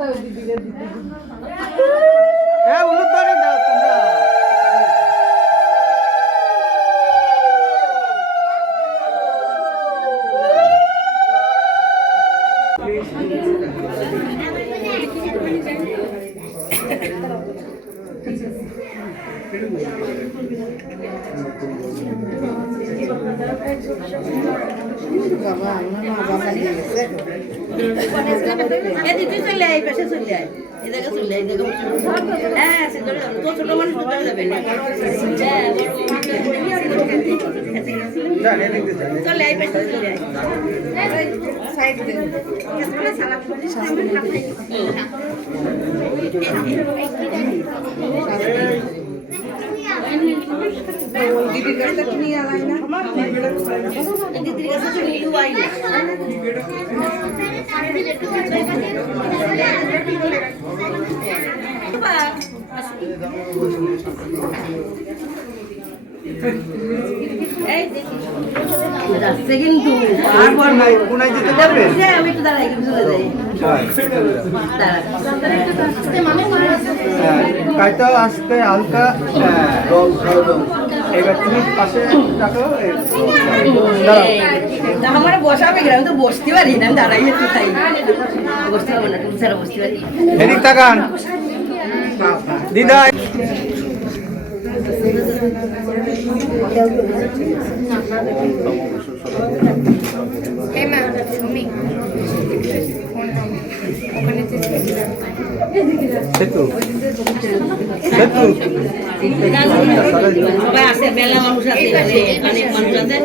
কিন্তু আসতে হালকা এবার তুমি পাশে রাখো আমার বসাবে গেলাম তো বসতে পারি না দাঁড়াই একটু তাই বসতে পারবো না তুমি ছাড়া বসতে পারি এদিক তাকান দিদা সবাই আসে মেলা মানুষ আছে অনেক মানুষ আছে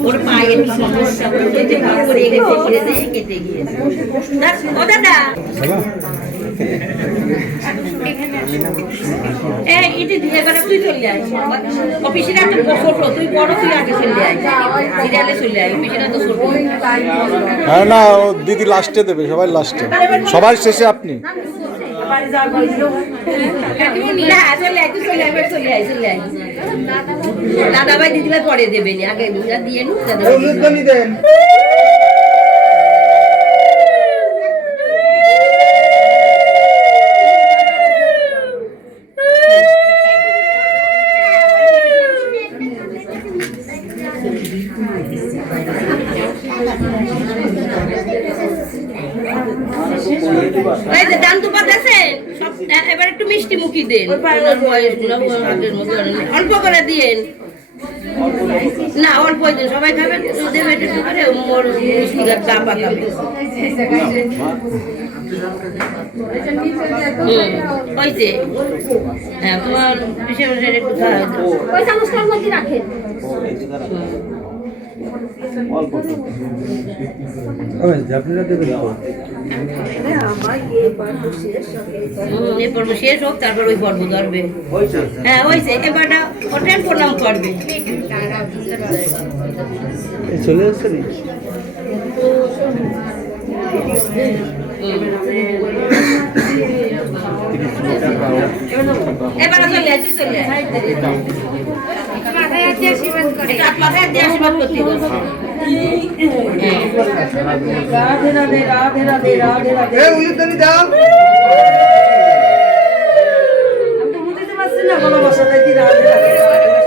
ওর পায়ের সমস্যা করে গেছে কেটে গিয়েছে ও দাদা তুই চলে আয় অফিসে একটা ছোট তুই বড় তুই আগে চলে আয় সিরিয়ালে চলে আয় অফিসে তো ছোট হ্যাঁ না দিদি লাস্টে দেবে সবাই লাস্টে সবার শেষে আপনি দাদা ভাই দিদি ভাই পরে দেবেন আগে দিয়ে দান তো পাচ্ছেন এবার একটু মিষ্টি মুখি দেন অল্প করে দিয়েন না অল্প দিন সবাই খাবে দেবে একটু করে মোর মিষ্টি গা পাকাবে হয়েছে হ্যাঁ তোমার বিষয় একটু রাখেন পর্ব শেষ হোক তারপর ওই পর্ব ধরবে হ্যাঁ হয়েছে এবারটা হোটেল প্রণাম করবে চলে আসছে এবার চলে আসছে চলে আশীর্বাদ করতে রাধে রাধে রাধে রাধে রাধে রাধে আমি তো বুঝতে পারছি না ভালোবাসা রাধে রাধে